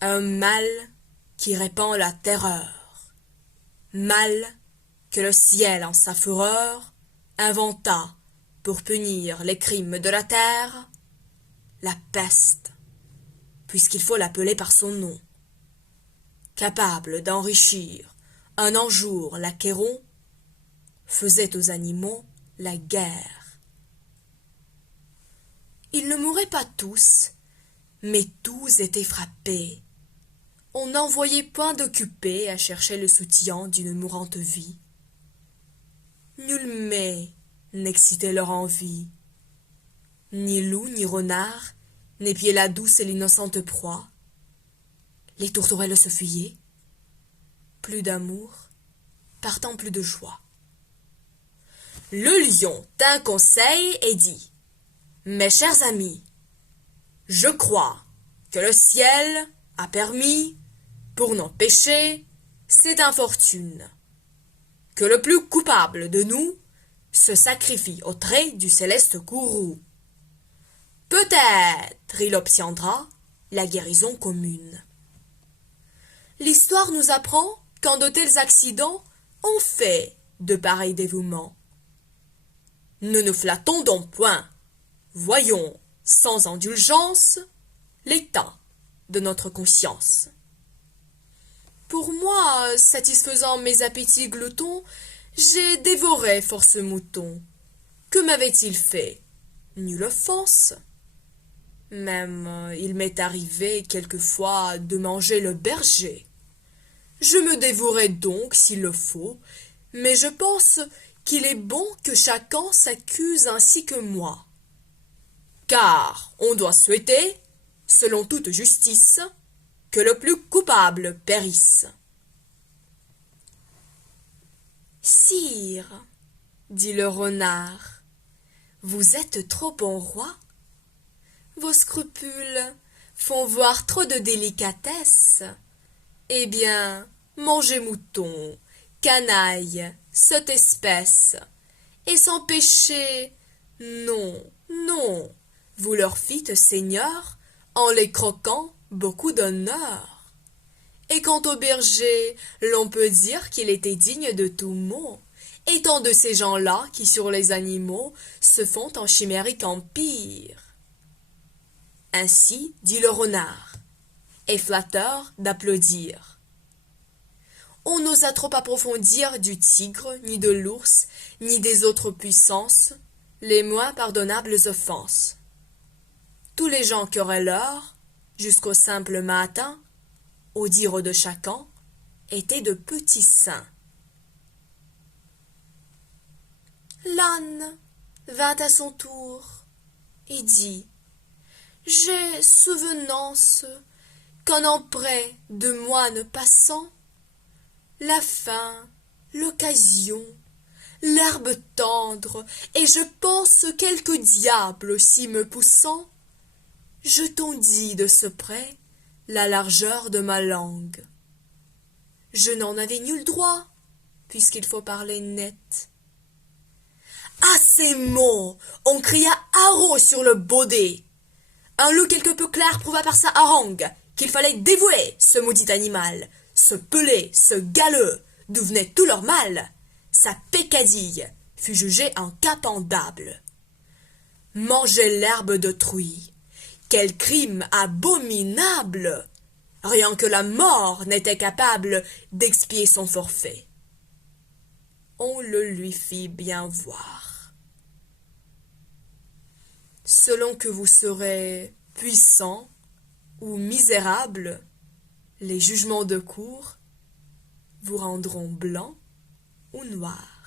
un mal qui répand la terreur, mal que le ciel en sa fureur inventa pour punir les crimes de la terre, la peste, puisqu'il faut l'appeler par son nom, capable d'enrichir un en jour l'Achéron, faisait aux animaux la guerre. Ils ne mouraient pas tous, mais tous étaient frappés. On n'en voyait point d'occupés à chercher le soutien d'une mourante vie. Nul mets n'excitait leur envie. Ni loup, ni renard, n'épiaient la douce et l'innocente proie. Les tourterelles se fuyaient. Plus d'amour, partant plus de joie. Le lion tint conseil et dit : « Mes chers amis, je crois que le ciel a permis, pour nos péchés, cette infortune, que le plus coupable de nous se sacrifie au trait du céleste courroux. Peut-être il obtiendra la guérison commune. L'histoire nous apprend qu'en de tels accidents, on fait de pareils dévouements. Ne nous flattons donc point, voyons sans indulgence l'état de notre conscience. Pour moi, satisfaisant mes appétits gloutons, j'ai dévoré force moutons. Que m'avait-il fait? Nulle offense. Même il m'est arrivé quelquefois de manger le berger. Je me dévorais donc s'il le faut, mais je pense qu'il est bon que chacun s'accuse ainsi que moi. Car on doit souhaiter, selon toute justice, que le plus coupable périsse. Sire, dit le renard, vous êtes trop bon roi. Vos scrupules font voir trop de délicatesse. Eh bien, mangez mouton, canaille, sotte espèce, et sans péché, non, non, vous leur fîtes, seigneur, en les croquant, beaucoup d'honneur. Et quant au berger, l'on peut dire qu'il était digne de tout mot, étant de ces gens-là qui sur les animaux se font en chimérique empire. Ainsi dit le renard, et flatteur d'applaudir. On n'osa trop approfondir du tigre, ni de l'ours, ni des autres puissances, les moins pardonnables offenses. Tous les gens querelleurs, jusqu'au simple matin, au dire de chacun, étaient de petits saints. L'âne vint à son tour et dit : « J'ai souvenance qu'en emprès de moines passant, la faim, l'occasion, l'herbe tendre, et je pense quelque diable aussi me poussant, je tondis de ce près la largeur de ma langue. Je n'en avais nul droit, puisqu'il faut parler net. À ces mots, on cria haro sur le baudet. Un loup quelque peu clair prouva par sa harangue qu'il fallait dévouer ce maudit animal, ce pelé, ce galeux, d'où venait tout leur mal. Sa peccadille fut jugée incapendable. Manger l'herbe d'autrui, quel crime abominable! Rien que la mort n'était capable d'expier son forfait. On le lui fit bien voir. Selon que vous serez puissant ou misérable, les jugements de cour vous rendront blanc ou noir.